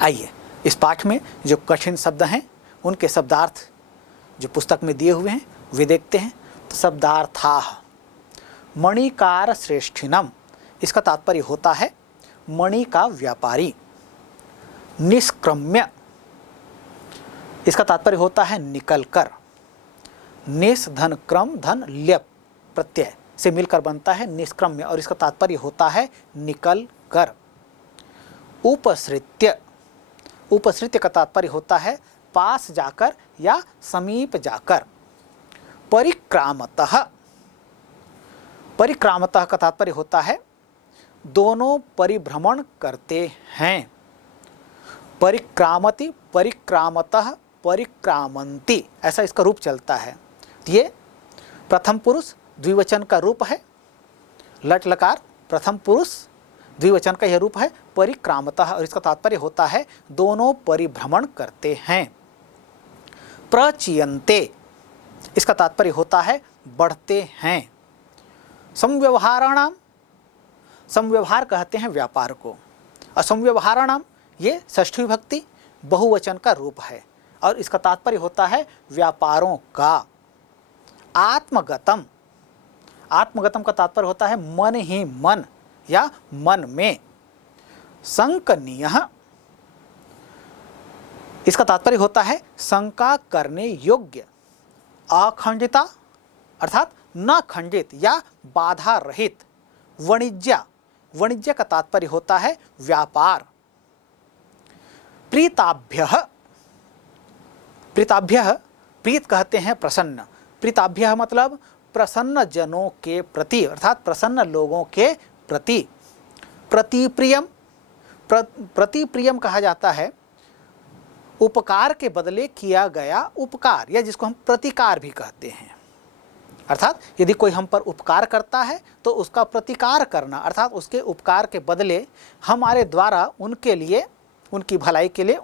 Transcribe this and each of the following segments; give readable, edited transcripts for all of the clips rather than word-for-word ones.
आइए इस पाठ में जो कठिन शब्द हैं उनके शब्दार्थ जो पुस्तक में दिए हुए हैं वे देखते हैं। तो शब्दार्थाः मणिकार श्रेष्ठिनम, इसका तात्पर्य होता है मणि का व्यापारी। निष्क्रम्य, इसका तात्पर्य होता है निकल कर। निस धन क्रम धन ल्यप प्रत्यय से मिलकर बनता है निष्क्रम्य और इसका तात्पर्य होता है निकल कर। उपसृत्य, उपसृत्य का तात्पर्य होता है पास जाकर या समीप जाकर। परिक्रामतः, परिक्रामतः का तात्पर्य होता है दोनों परिभ्रमण करते हैं। परिक्रामति, परिक्रामतः, परिक्रामन्ति, ऐसा इसका रूप चलता है। ये प्रथम पुरुष द्विवचन का रूप है। लट लकार प्रथम पुरुष द्विवचन का यह रूप है परिक्रामतः और इसका तात्पर्य होता है दोनों परिभ्रमण करते हैं। प्रचीयन्ते, इसका तात्पर्य होता है बढ़ते हैं। संव्यवहाराणाम, संव्यवहार कहते हैं व्यापार को। और संव्यवहाराणाम ये षष्ठी विभक्ति बहुवचन का रूप है और इसका तात्पर्य होता है व्यापारों का। आत्मगतम, आत्मगतम का तात्पर्य होता है मन ही मन या मन में। संकनीयः, इसका तात्पर्य होता है शंका करने योग्य। अखंडिता अर्थात न खंडित या बाधा रहित। वाणिज्य, वाणिज्य का तात्पर्य होता है व्यापार। प्रीताभ्यः, प्रीताभ्यः प्रीत कहते हैं प्रसन्न। प्रीताभ्यः मतलब प्रसन्न जनों के प्रति अर्थात प्रसन्न लोगों के प्रति। प्रतिप्रियम, प्रतिप्रियम कहा जाता है उपकार के बदले किया गया उपकार या जिसको हम प्रतिकार भी कहते हैं। अर्थात यदि कोई हम पर उपकार करता है तो उसका प्रतिकार करना अर्थात उसके उपकार के बदले हमारे द्वारा उनके लिए उनकी भलाई के लिए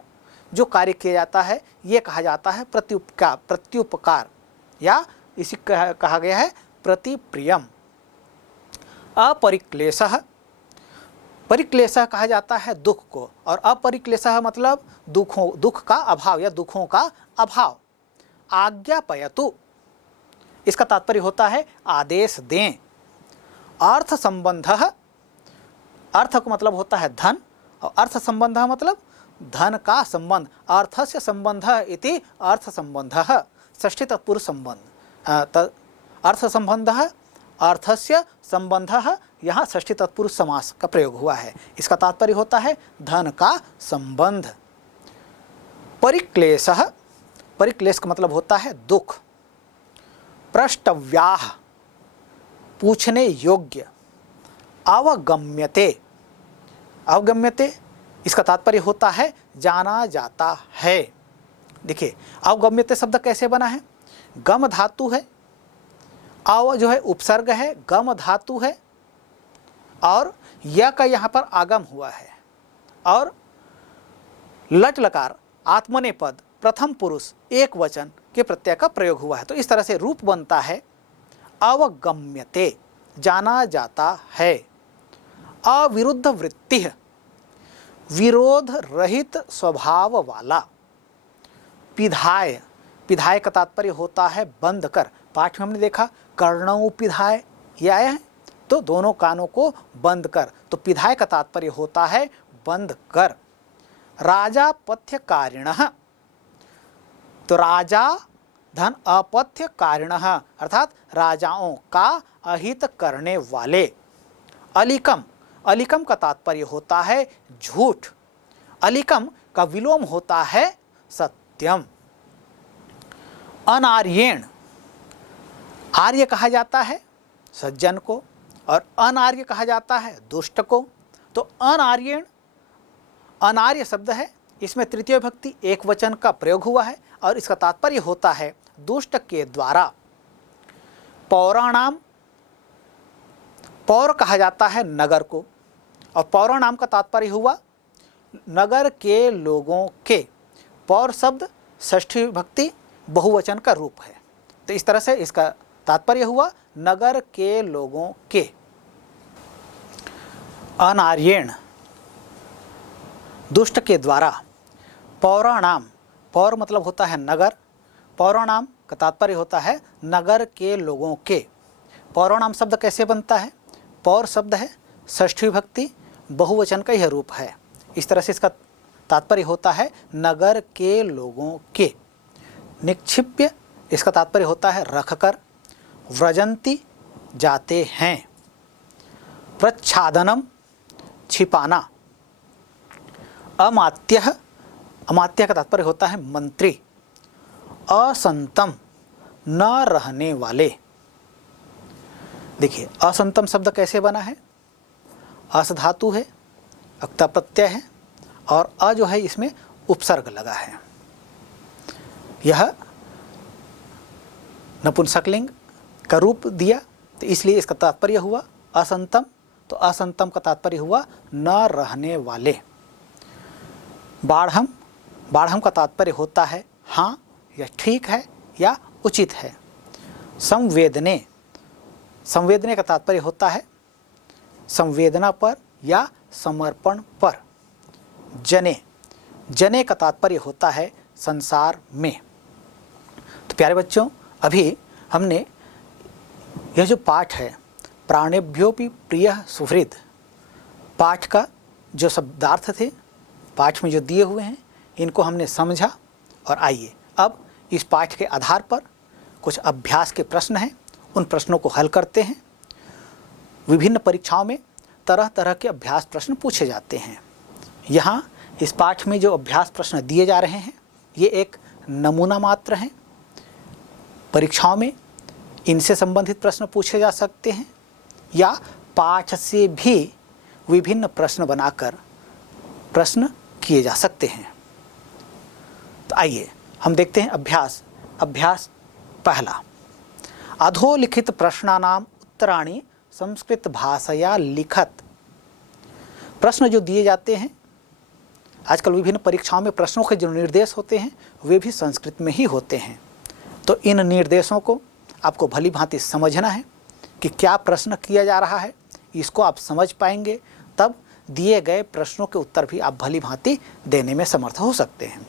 जो कार्य किया जाता है ये कहा जाता है प्रत्युपकार, प्रत्युपकार या इसी कहा गया है प्रतिप्रियम। अपरिक्लेशः, परिक्लेशः कहा जाता है दुख को और अपरिक्लेशः मतलब दुख का अभाव या दुखों का अभाव। आज्ञापयतु, इसका तात्पर्य होता है आदेश दें। अर्थ संबंधः, अर्थ का मतलब होता है धन और अर्थ संबंधः मतलब धन का संबंध। अर्थस्य संबंधः इति अर्थ संबंधः, षष्ठी तत्पुरुष संबंध। अर्थ संबंधः अर्थस्य संबंधः, यहाँ षष्ठी तत्पुरुष समास का प्रयोग हुआ है। इसका तात्पर्य होता है धन का संबंध। परिक्लेशः, परिक्लेश का मतलब होता है दुख। प्रष्टव्याः, पूछने योग्य। अवगम्यते, अवगम्यते इसका तात्पर्य होता है जाना जाता है। देखिए अवगम्यते शब्द कैसे बना है। गम धातु है, अव जो है उपसर्ग है, गम धातु है और य का यहाँ पर आगम हुआ है और लट लकार आत्मनेपद प्रथम पुरुष एक वचन के प्रत्यय का प्रयोग हुआ है। तो इस तरह से रूप बनता है अवगम्यते, जाना जाता है। अविरुद्ध वृत्ति, विरोध रहित स्वभाव वाला। पिधाय, पिधाय का तात्पर्य होता है बंद कर। पाठ में हमने देखा कर्णौ पिधाय ये आया है तो दोनों कानों को बंद कर, तो पिधाय का तात्पर्य होता है बंद कर। राजापथ्यकारिणः, तो राजा धन अपथ्यकारिणः अर्थात राजाओं का अहित करने वाले। अलिकम, अलिकम का तात्पर्य होता है झूठ। अलिकम का विलोम होता है सत्यम। अनार्येण, आर्य कहा जाता है सज्जन को और अनार्य कहा जाता है दुष्ट को। तो अनार्येण, अनार्य शब्द है, इसमें तृतीय विभक्ति एक वचन का प्रयोग हुआ है और इसका तात्पर्य होता है दुष्ट के द्वारा। पौराणाम, पौर कहा जाता है नगर को और पौराणाम का तात्पर्य हुआ नगर के लोगों के। पौर शब्द षष्ठी विभक्ति बहुवचन का रूप है तो इस तरह से इसका तात्पर्य हुआ नगर के लोगों के। अनार्येण, दुष्ट के द्वारा पौराणाम, पौर मतलब होता है नगर, पौराणाम का तात्पर्य होता है नगर के लोगों के। पौराणाम शब्द कैसे बनता है? पौर शब्द है षष्ठी विभक्ति, बहुवचन का यह रूप है। इस तरह से इसका तात्पर्य होता है नगर के लोगों के। निक्षिप्य इसका तात्पर्य होता है रखकर। व्रजंती जाते हैं। प्रच्छादनम छिपाना। अमात्यः, अमात्य का तात्पर्य होता है मंत्री। असंतम न रहने वाले। देखिए असंतम शब्द कैसे बना है? अस धातु है, अक्ता प्रत्यय है और अ जो है इसमें उपसर्ग लगा है। यह नपुंसकलिंग का रूप दिया तो इसलिए इसका तात्पर्य हुआ असंतम। तो असंतम का तात्पर्य हुआ न रहने वाले। बाढ़म, बाढ़म का तात्पर्य होता है हाँ या ठीक है या उचित है। संवेदने, संवेदने का तात्पर्य होता है संवेदना पर या समर्पण पर। जने, जने का तात्पर्य होता है संसार में। तो प्यारे बच्चों, अभी हमने यह जो पाठ है प्राणेभ्योपि प्रिय सुहृद, पाठ का जो शब्दार्थ थे पाठ में जो दिए हुए हैं इनको हमने समझा। और आइए अब इस पाठ के आधार पर कुछ अभ्यास के प्रश्न हैं, उन प्रश्नों को हल करते हैं। विभिन्न परीक्षाओं में तरह तरह के अभ्यास प्रश्न पूछे जाते हैं। यहाँ इस पाठ में जो अभ्यास प्रश्न दिए जा रहे हैं ये एक नमूना मात्र हैं। परीक्षाओं में इनसे संबंधित प्रश्न पूछे जा सकते हैं या पाठ से भी विभिन्न प्रश्न बनाकर प्रश्न किए जा सकते हैं। तो आइए हम देखते हैं अभ्यास। अभ्यास पहला, अधोलिखित प्रश्नानाम उत्तराणि संस्कृत भाषया लिखत। प्रश्न जो दिए जाते हैं, आजकल विभिन्न परीक्षाओं में प्रश्नों के जो निर्देश होते हैं वे भी संस्कृत में ही होते हैं। तो इन निर्देशों को आपको भली भांति समझना है कि क्या प्रश्न किया जा रहा है। इसको आप समझ पाएंगे तब दिए गए प्रश्नों के उत्तर भी आप भली भांति देने में समर्थ हो सकते हैं।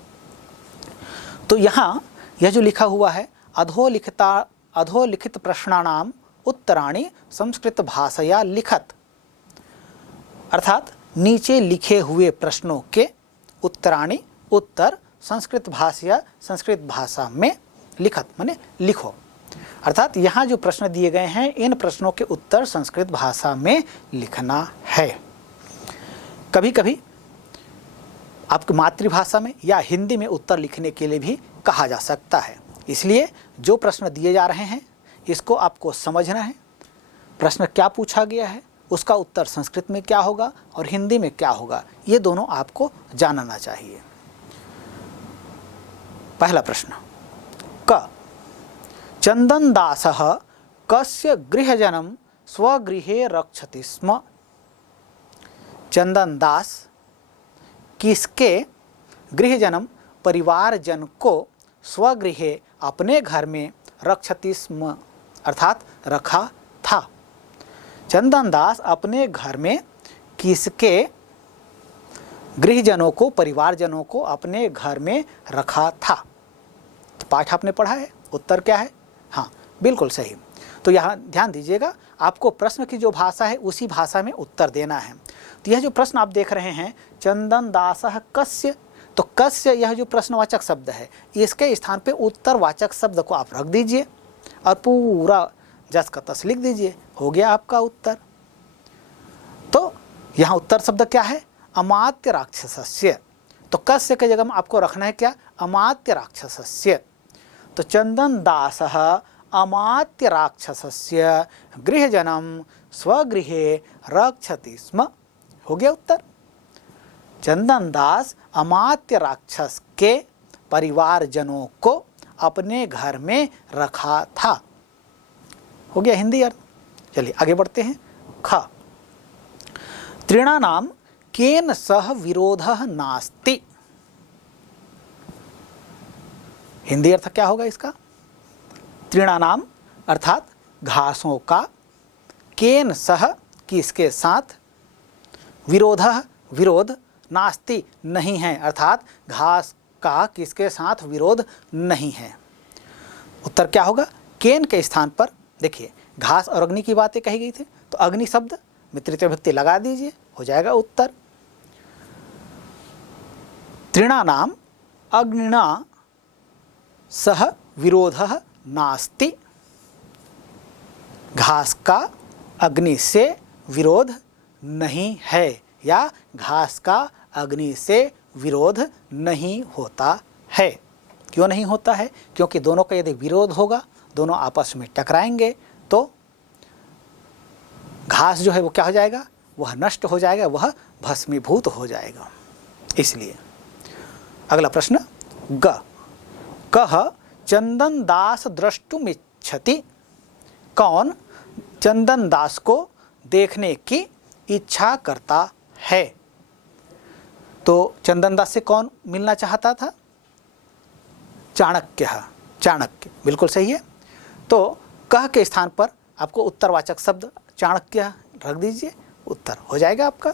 तो यहाँ यह जो लिखा हुआ है अधोलिखित प्रश्नानाम उत्तराणि संस्कृत भाषया लिखत, अर्थात नीचे लिखे हुए प्रश्नों के उत्तराणि उत्तर संस्कृत भाषा में लिखत माने लिखो। अर्थात यहाँ जो प्रश्न दिए गए हैं इन प्रश्नों के उत्तर संस्कृत भाषा में लिखना है। कभी कभी आपकी मातृभाषा में या हिंदी में उत्तर लिखने के लिए भी कहा जा सकता है। इसलिए जो प्रश्न दिए जा रहे हैं इसको आपको समझना है। प्रश्न क्या पूछा गया है, उसका उत्तर संस्कृत में क्या होगा और हिंदी में क्या होगा, ये दोनों आपको जानना चाहिए। पहला प्रश्न, क चंदन दासः कस्य गृहजनम स्वगृहे रक्षति स्म। चंदन दास किसके गृहजनम परिवारजन को स्वगृहे अपने घर में रक्षति स्म, अर्थात रखा था। चंदन दास अपने घर में किसके गृहजनों को, परिवारजनों को अपने घर में रखा था। तो पाठ आपने पढ़ा है, उत्तर क्या है? हाँ बिल्कुल सही। तो यहाँ ध्यान दीजिएगा, आपको प्रश्न की जो भाषा है उसी भाषा में उत्तर देना है। तो यह जो प्रश्न आप देख रहे हैं चंदन दासः कस्य, तो कस्य यह जो प्रश्नवाचक शब्द है इसके स्थान पे उत्तरवाचक शब्द को आप रख दीजिए और पूरा जस का तस लिख दीजिए, हो गया आपका उत्तर। तो यहाँ उत्तर शब्द क्या है? अमात्य राक्षसस्य। तो कस्य के जगह में आपको रखना है क्या? अमात्य राक्षसस्य। तो चंदन दासः अमात्य राक्षसस्य गृहजनम स्वगृहे रक्षति स्म, हो गया उत्तर। चंदन दास अमात्य राक्षस के परिवारजनों को अपने घर में रखा था, हो गया हिंदी अर्थ। चलिए आगे बढ़ते हैं। ख तृणानाम केन सह विरोधः नास्ति। हिंदी अर्थ क्या होगा इसका? तृणानाम अर्थात घासों का, केन सह किसके साथ, विरोधः विरोध, नास्ति नहीं है, अर्थात घास का किसके साथ विरोध नहीं है। उत्तर क्या होगा? केन के स्थान पर देखिए घास और अग्नि की बातें कही गई थी, तो अग्नि शब्द में तृतीय विभक्ति लगा दीजिए, हो जाएगा उत्तर। तृणानाम अग्निना सह विरोधः नास्ति, घास का अग्नि से विरोध नहीं है या घास का अग्नि से विरोध नहीं होता है। क्यों नहीं होता है? क्योंकि दोनों का यदि विरोध होगा, दोनों आपस में टकराएंगे तो घास जो है वो क्या हो जाएगा? वह नष्ट हो जाएगा, वह भस्मीभूत हो जाएगा। इसलिए अगला प्रश्न ग, कह चंदन दास द्रष्टुमिच्छति, कौन चंदन दास को देखने की इच्छा करता है? तो चंदन दास से कौन मिलना चाहता था? चाणक्य। चाणक्य बिल्कुल सही है। तो कह के स्थान पर आपको उत्तरवाचक शब्द चाणक्य रख दीजिए, उत्तर हो जाएगा आपका।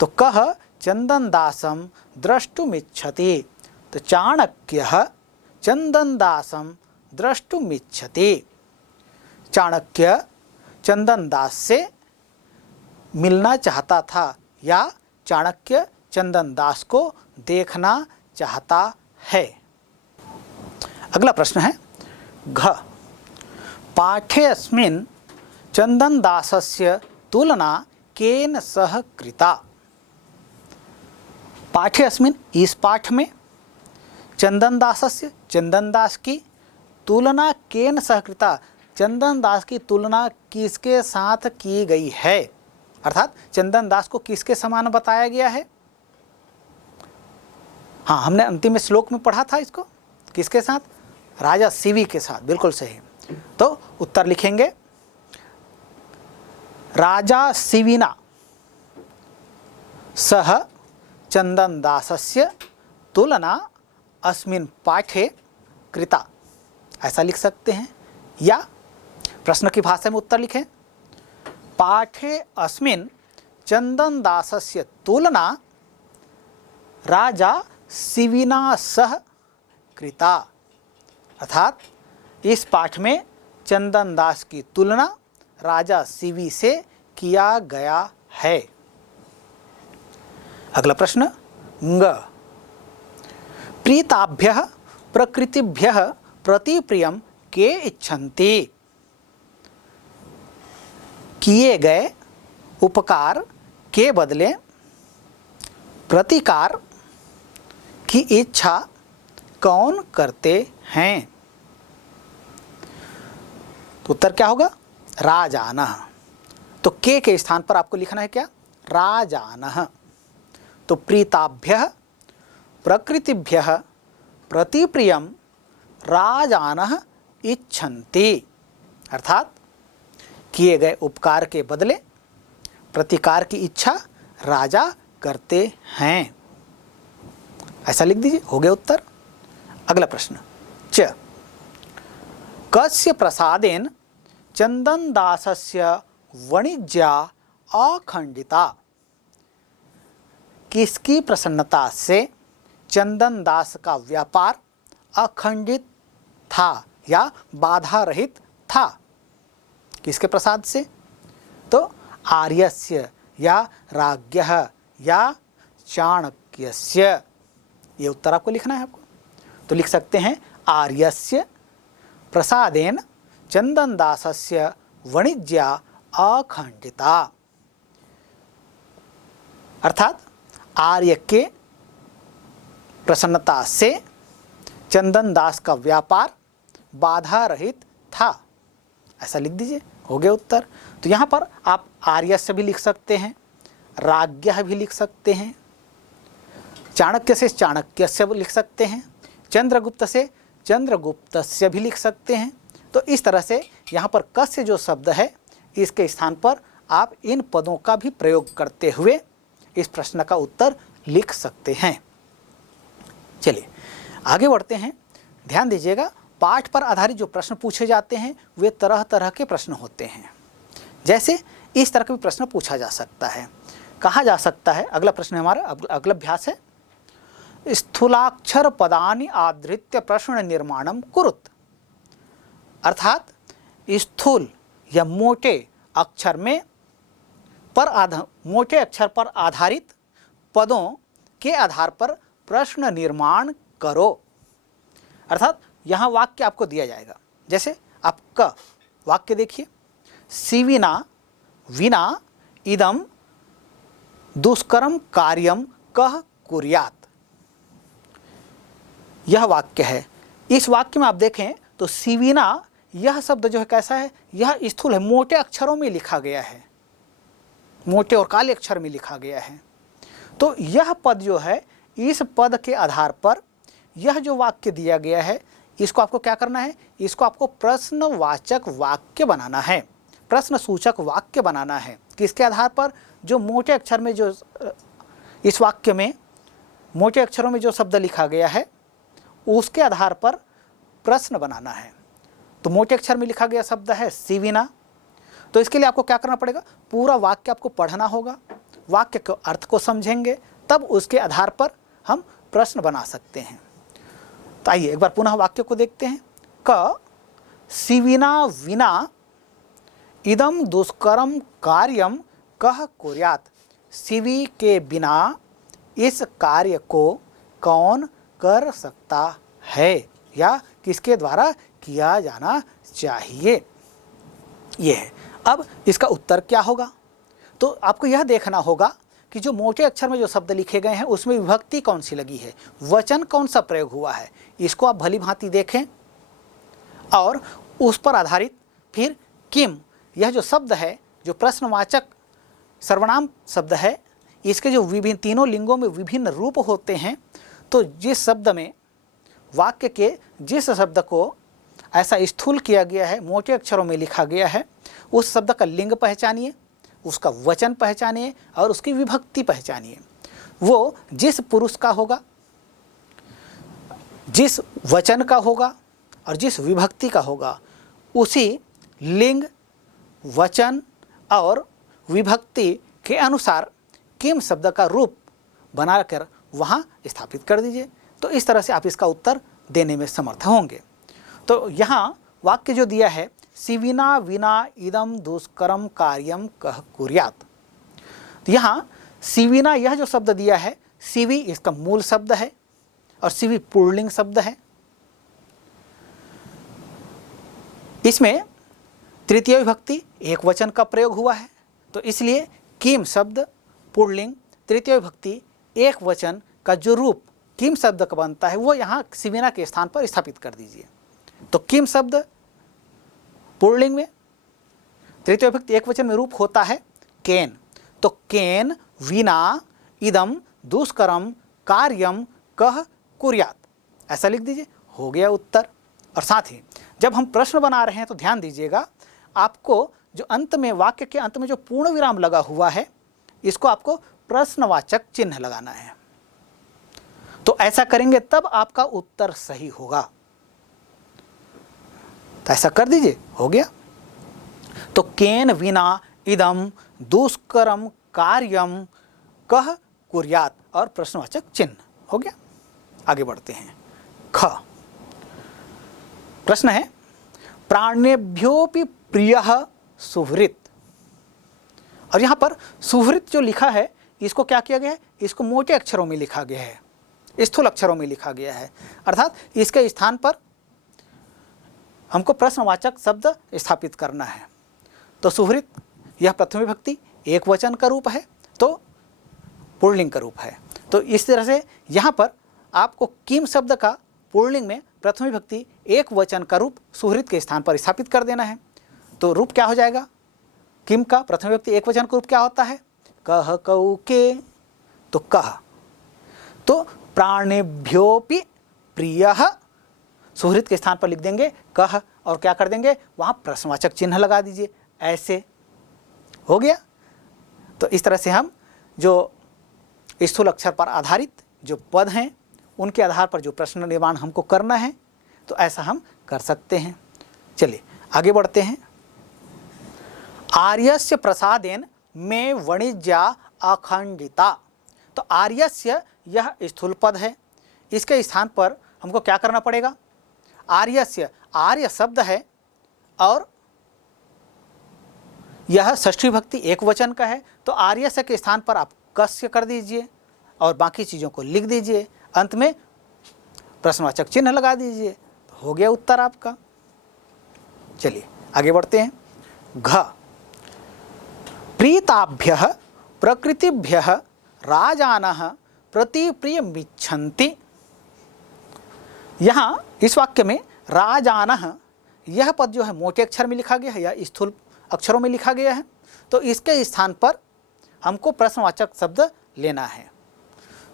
तो कह चंदन दासम द्रष्टुमिच्छति, तो चाणक्य चंदन दासम द्रष्टुमिच्छति, चाणक्य चंदन दास से मिलना चाहता था या चाणक्य चंदन दास को देखना चाहता है। अगला प्रश्न है घ, पाठे अस्मिन् चंदन दासस्य तुलना केन सह कृता। पाठे अस्मिन् इस पाठ में चंदन दासस्य चंदन दास की तुलना केन सह कृता, चंदन दास की तुलना किसके साथ की गई है? अर्थात चंदन दास को किसके समान बताया गया है? हाँ, हमने अंतिम श्लोक में पढ़ा था इसको, किसके साथ? राजा शिवी के साथ, बिल्कुल सही। तो उत्तर लिखेंगे राजा शिविना सह चंदन दासस्य तुलना अस्मिन् पाठे कृता, ऐसा लिख सकते हैं। या प्रश्न की भाषा में उत्तर लिखें, पाठे अस्मिन् चंदन दासस्य तुलना राजा शिविना सह कृता, अर्थात इस पाठ में चंदन दास की तुलना राजा शिवी से किया गया है। अगला प्रश्न ङ, प्रीताभ्यः प्रकृतिभ्यः प्रतिप्रियम के इच्छन्ति, किए गए उपकार के बदले प्रतिकार की इच्छा कौन करते हैं? तो उत्तर क्या होगा? राजानः। तो के स्थान पर आपको लिखना है क्या? राजानः। तो प्रीताभ्यः प्रकृतिभ्यः प्रतिप्रियम राजानः इच्छन्ति, अर्थात किए गए उपकार के बदले प्रतिकार की इच्छा राजा करते हैं, ऐसा लिख दीजिए, हो गया उत्तर। अगला प्रश्न च, कस्य प्रसादेन चंदन दासस्य वाणिज्या अखंडिता, किसकी प्रसन्नता से चंदन दास का व्यापार अखंडित था या बाधा रहित था? किसके प्रसाद से? तो आर्यस्य या राज्ञः या चाणक्यस्य, ये उत्तर आपको लिखना है आपको। तो लिख सकते हैं आर्यस्य प्रसादेन चंदन दासस्य वाणिज्या अखंडिता, अर्थात आर्य के प्रसन्नता से चंदन दास का व्यापार बाधा रहित था, ऐसा लिख दीजिए, हो गया उत्तर। तो यहाँ पर आप आर्यस्य भी लिख सकते हैं, राज्ञः भी लिख सकते हैं, चाणक्य से चाणक्यस्य लिख सकते हैं, चंद्रगुप्त से चंद्रगुप्तस्य भी लिख सकते हैं। तो इस तरह से यहाँ पर कस्य जो शब्द है इसके स्थान पर आप इन पदों का भी प्रयोग करते हुए इस प्रश्न का उत्तर लिख सकते हैं। चलिए आगे बढ़ते हैं। ध्यान दीजिएगा, पाठ पर आधारित जो प्रश्न पूछे जाते हैं वे तरह तरह के प्रश्न होते हैं। जैसे इस तरह का भी प्रश्न पूछा जा सकता है, कहा जा सकता है, अगला प्रश्न हमारा अगला अभ्यास है, स्थूलाक्षर पदानि आधृत्य प्रश्न निर्माणम कुरुत। अर्थात स्थूल या मोटे अक्षर में मोटे अक्षर पर आधारित पदों के आधार पर प्रश्न निर्माण करो। अर्थात यहाँ वाक्य आपको दिया जाएगा, जैसे आपका वाक्य देखिए, सीविना विना इदम दुष्करम कार्यम कह कुर्यात, यह वाक्य है। इस वाक्य में आप देखें तो सीविना यह शब्द जो है कैसा है, यह स्थूल है, मोटे अक्षरों में लिखा गया है, मोटे और काले अक्षर में लिखा गया है। तो यह पद जो है, इस पद के आधार पर यह जो वाक्य दिया गया है, इसको आपको क्या करना है, इसको आपको प्रश्नवाचक वाक्य बनाना है, प्रश्न सूचक वाक्य बनाना है। किसके आधार पर, जो मोटे अक्षर में जो इस वाक्य में मोटे अक्षरों में जो शब्द लिखा गया है उसके आधार पर प्रश्न बनाना है। तो मोटे अक्षर में लिखा गया शब्द है सीविना, तो इसके लिए आपको क्या करना पड़ेगा, पूरा वाक्य आपको पढ़ना होगा, वाक्य के अर्थ को समझेंगे, तब उसके आधार पर हम प्रश्न बना सकते हैं। तो आइए एक बार पुनः वाक्य को देखते हैं। क सीविना विना इदम दुष्करम कार्यम कह कुर्यात, सीवी के बिना इस कार्य को कौन कर सकता है या किसके द्वारा किया जाना चाहिए, ये है। अब इसका उत्तर क्या होगा, तो आपको यह देखना होगा कि जो मोटे अक्षर में जो शब्द लिखे गए हैं उसमें विभक्ति कौन सी लगी है, वचन कौन सा प्रयोग हुआ है, इसको आप भली भांति देखें और उस पर आधारित फिर किम, यह जो शब्द है, जो प्रश्नवाचक सर्वनाम शब्द है, इसके जो विभिन्न तीनों लिंगों में विभिन्न रूप होते हैं, तो जिस शब्द में वाक्य के जिस शब्द को ऐसा स्थूल किया गया है, मोटे अक्षरों में लिखा गया है, उस शब्द का लिंग पहचानिए, उसका वचन पहचानिए और उसकी विभक्ति पहचानिए। वो जिस पुरुष का होगा, जिस वचन का होगा और जिस विभक्ति का होगा, उसी लिंग, वचन और विभक्ति के अनुसार किम शब्द का रूप बनाकर वहाँ स्थापित कर दीजिए। तो इस तरह से आप इसका उत्तर देने में समर्थ होंगे। तो यहाँ वाक्य जो दिया है, सीविना विना इदम दुष्करम कार्यम कह कुर्यात, तो यहाँ सीविना यह जो शब्द दिया है, सीवी इसका मूल शब्द है और सीवी पुल्लिंग शब्द है। इसमें तृतीय विभक्ति एक वचन का प्रयोग हुआ है, तो इसलिए किम शब्द पुल्लिंग तृतीय विभक्ति एक वचन का जो रूप किम शब्द का बनता है वो यहाँ सीविना के स्थान पर स्थापित कर दीजिए। तो किम शब्द पुल्लिंग में तृतीय विभक्ति एक वचन में रूप होता है केन, तो केन विना इदम दुष्करम कार्यम कह कुर्यात, ऐसा लिख दीजिए, हो गया उत्तर। और साथ ही जब हम प्रश्न बना रहे हैं तो ध्यान दीजिएगा, आपको जो अंत में वाक्य के अंत में जो पूर्ण विराम लगा हुआ है, इसको आपको प्रश्नवाचक चिन्ह लगाना है। तो ऐसा करेंगे तब आपका उत्तर सही होगा। तो ऐसा कर दीजिए, हो गया। तो केन विना इदम दुष्करम कार्यम कह कुर्यात और प्रश्नवाचक चिन्ह हो गया। आगे बढ़ते हैं। ख प्रश्न है, प्राणेभ्योपि प्रियः सुहृत्, और यहाँ पर सुहृत् जो लिखा है इसको क्या किया गया है, इसको मोटे अक्षरों में लिखा गया है, स्थूल अक्षरों में लिखा गया है, अर्थात इसके स्थान पर हमको प्रश्नवाचक शब्द स्थापित करना है। तो सुहृत् यह प्रथम विभक्ति एक वचन का रूप है, तो पुल्लिंग का रूप है। तो इस तरह से यहाँ पर आपको किम शब्द का पुल्लिंग में प्रथम विभक्ति एक वचन का रूप सुहृत् के स्थान पर स्थापित कर देना है। तो रूप क्या हो जाएगा, किम का प्रथम विभक्ति एक वचन का रूप क्या होता है, कह कौ के, तो कह, तो प्राणेभ्योपि प्रियः सुहृत् के स्थान पर लिख देंगे कह और क्या कर देंगे, वहाँ प्रश्नवाचक चिन्ह लगा दीजिए, ऐसे हो गया। तो इस तरह से हम जो स्थूल अक्षर पर आधारित जो पद हैं उनके आधार पर जो प्रश्न निर्माण हमको करना है, तो ऐसा हम कर सकते हैं। चलिए आगे बढ़ते हैं। आर्यस्य प्रसादेन में वाणिज्या अखंडिता। तो आर्यस्य यह स्थूल पद है, इसके स्थान पर हमको क्या करना पड़ेगा? आर्यस्य, आर्य शब्द है और यह षष्ठी विभक्ति एक वचन का है, तो आर्यस्य के स्थान पर आप कस्य कर दीजिए और बाकी चीज़ों को लिख दीजिए, अंत में प्रश्नवाचक चिन्ह लगा दीजिए, तो हो गया उत्तर आपका। चलिए आगे बढ़ते हैं। घ प्रीताभ्यः प्रकृतिभ्यः राजानः प्रतिप्रियमिच्छन्ति। यहाँ इस वाक्य में राजानः यह पद जो है मोटे अक्षर में लिखा गया है या स्थूल अक्षरों में लिखा गया है, तो इसके स्थान पर हमको प्रश्नवाचक शब्द लेना है।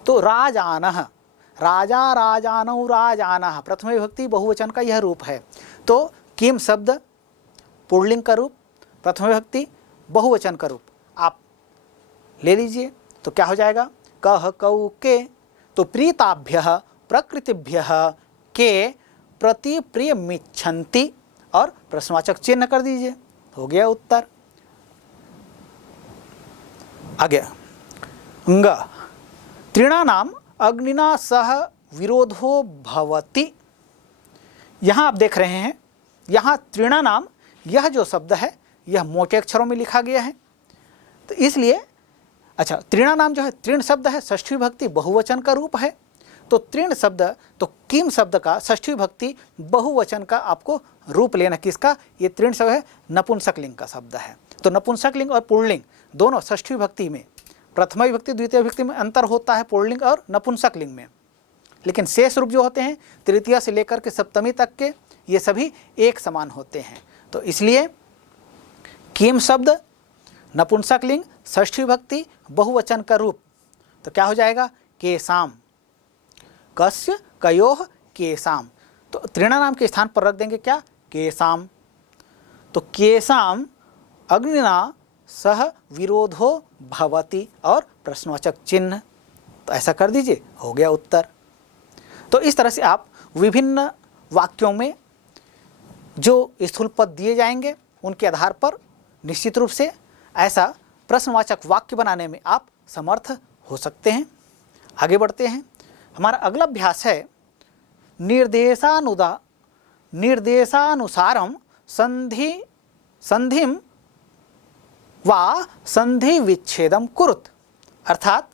तो राजानः, राजा राजानौ राजानः, प्रथम विभक्ति बहुवचन का यह रूप है। तो किम शब्द पुल्लिंग का रूप, प्रथम विभक्ति बहुवचन का रूप आप ले लीजिए, तो क्या हो जाएगा? कह कौ के। तो प्रीताभ्यः प्रकृतिभ्यः के प्रतिप्रियमिच्छन्ति और प्रश्नवाचक चिन्ह कर दीजिए, हो गया उत्तर। आगे अंग तृणानाम अग्निना सह विरोधो भवति। यहाँ आप देख रहे हैं, यहाँ तृणानाम यह जो शब्द है यह मोटे अक्षरों में लिखा गया है, तो इसलिए अच्छा तृणानाम जो है तृण शब्द है, षष्ठी विभक्ति बहुवचन का रूप है। तो तृण शब्द, तो किम शब्द का षष्ठी विभक्ति बहुवचन का आपको रूप लेना, किसका? ये तृण शब्द है, नपुंसकलिंग का शब्द है। तो नपुंसकलिंग और पुल्लिंग दोनों षष्ठी विभक्ति में, प्रथमा विभक्ति द्वितीय विभक्ति में अंतर होता है पुल्लिंग और नपुंसकलिंग में, लेकिन शेष रूप जो होते हैं तृतीया से लेकर के सप्तमी तक के, ये सभी एक समान होते हैं। तो इसलिए किम शब्द नपुंसकलिंग षष्ठी विभक्ति बहुवचन का रूप, तो क्या हो जाएगा? केसाम, कस्य कयोः केसाम। तो तृणानाम के स्थान पर रख देंगे क्या? केसाम। तो केसाम अग्निना सह विरोधो भवति और प्रश्नवाचक चिन्ह, तो ऐसा कर दीजिए, हो गया उत्तर। तो इस तरह से आप विभिन्न वाक्यों में जो स्थूल पद दिए जाएंगे उनके आधार पर निश्चित रूप से ऐसा प्रश्नवाचक वाक्य बनाने में आप समर्थ हो सकते हैं। आगे बढ़ते हैं। हमारा अगला अभ्यास है निर्देशानुसारम संधिम वा संधि विच्छेदम कुरुत। अर्थात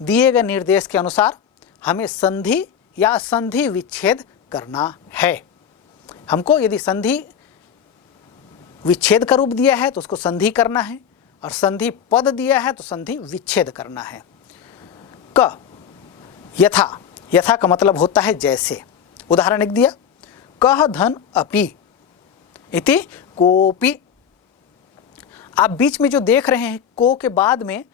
दिए गए निर्देश के अनुसार हमें संधि या संधि विच्छेद करना है। हमको यदि संधि विच्छेद का रूप दिया है तो उसको संधि करना है, और संधि पद दिया है तो संधि विच्छेद करना है। क यथा, यथा का मतलब होता है जैसे। उदाहरण एक दिया, कह धन अपि इति कोपि। आप बीच में जो देख रहे हैं को के बाद में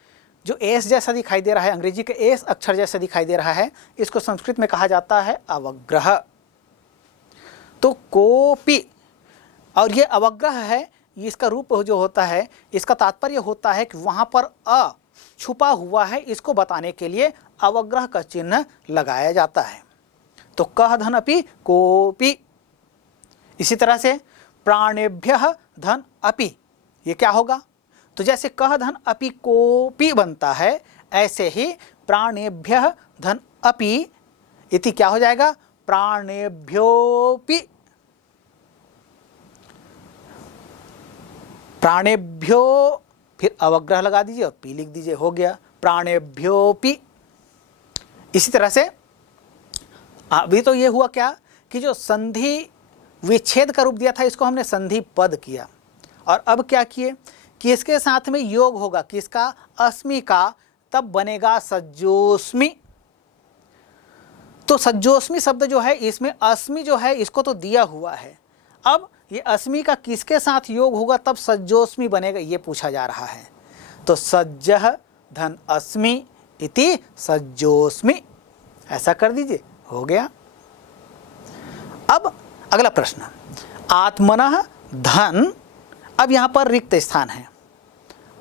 जो एस जैसा दिखाई दे रहा है, अंग्रेजी के एस अक्षर जैसा दिखाई दे रहा है, इसको संस्कृत में कहा जाता है अवग्रह। तो कोपि, और ये अवग्रह है, इसका रूप जो होता है, इसका तात्पर्य होता है कि वहाँ पर अ छुपा हुआ है, इसको बताने के लिए अवग्रह का चिन्ह लगाया जाता है। तो कह धन अपि कोपि। इसी तरह से प्राणेभ्यः धन अपि, ये क्या होगा? तो जैसे कह धन अपि कोपि बनता है, ऐसे ही प्राणेभ्यः धन अपि इति क्या हो जाएगा? प्राणेभ्योपि। प्राणेभ्यो, फिर अवग्रह लगा दीजिए और पी लिख दीजिए, हो गया प्राणेभ्योपि। इसी तरह से अभी तो ये हुआ क्या कि जो संधि विच्छेद का रूप दिया था इसको हमने संधि पद किया, और अब क्या किए कि इसके साथ में योग होगा किसका? अस्मि का, तब बनेगा सज्जोस्मि। तो सज्जोस्मि शब्द जो है इसमें अस्मि जो है इसको तो दिया हुआ है, अब ये अस्मि का किसके साथ योग होगा तब सज्जोस्मि बनेगा, ये पूछा जा रहा है। तो सज्जः धन अस्मि इति सज्जोस्मि, ऐसा कर दीजिए, हो गया। अब अगला प्रश्न, आत्मनः धन, अब यहाँ पर रिक्त स्थान है,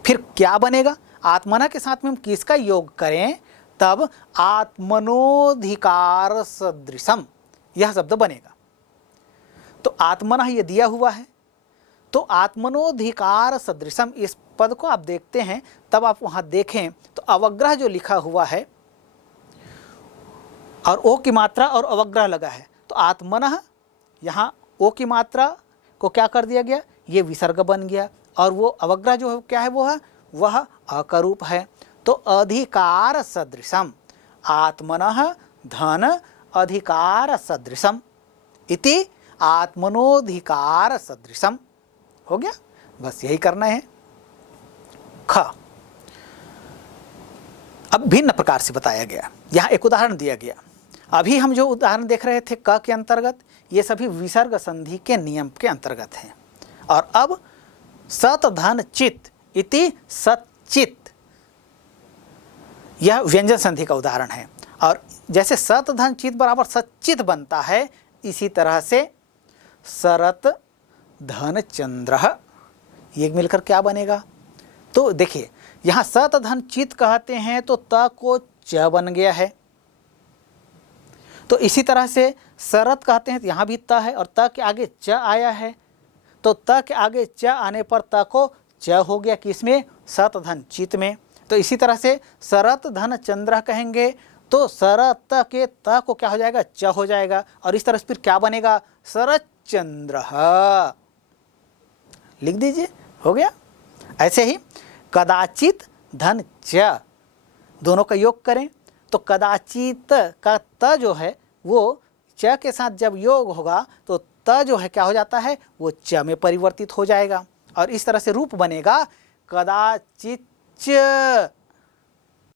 फिर क्या बनेगा? आत्मनः के साथ में हम किसका योग करें तब आत्मनोधिकार सदृशम यह शब्द बनेगा। तो आत्मनः ये दिया हुआ है, तो आत्मनोधिकार सदृशम, इस पद को आप देखते हैं तब आप वहां देखें तो अवग्रह जो लिखा हुआ है और ओ की मात्रा और अवग्रह लगा है, तो आत्मनः यहाँ ओ की मात्रा को क्या कर दिया गया, ये विसर्ग बन गया, और वो अवग्रह जो है क्या है, वो है वह अकरूप है। तो अधिकार सदृशम, आत्मनः धन अधिकार सदृशम इति आत्मनोधिकार सदृशम। हो गया, बस यही करना है। ख, अब भिन्न प्रकार से बताया गया, यहाँ एक उदाहरण दिया गया। अभी हम जो उदाहरण देख रहे थे क के अंतर्गत, ये सभी विसर्ग संधि के नियम के अंतर्गत हैं। और अब सत धन चित इति सच्चित, यह व्यंजन संधि का उदाहरण है। और जैसे सत धन चित बराबर सच्चित बनता है, इसी तरह से सरत धन चंद्र, ये मिलकर क्या बनेगा। तो देखिए यहाँ सत धन चित कहते हैं तो त को च बन गया है। तो इसी तरह से सरत कहते हैं तो यहाँ भी त है और त के आगे च आया है, तो त के आगे च आने पर त को च हो गया, किसमें, सत धन चित में। तो इसी तरह से सरत धन चंद्र कहेंगे तो सरत के त को क्या हो जाएगा, च हो जाएगा, और इस तरह से फिर क्या बनेगा, सरत चंद्र, लिख दीजिए, हो गया। ऐसे ही कदाचित धन च, दोनों का योग करें तो कदाचित का त जो है वो च के साथ जब योग होगा तो त जो है क्या हो जाता है, वो च में परिवर्तित हो जाएगा, और इस तरह से रूप बनेगा कदाचित च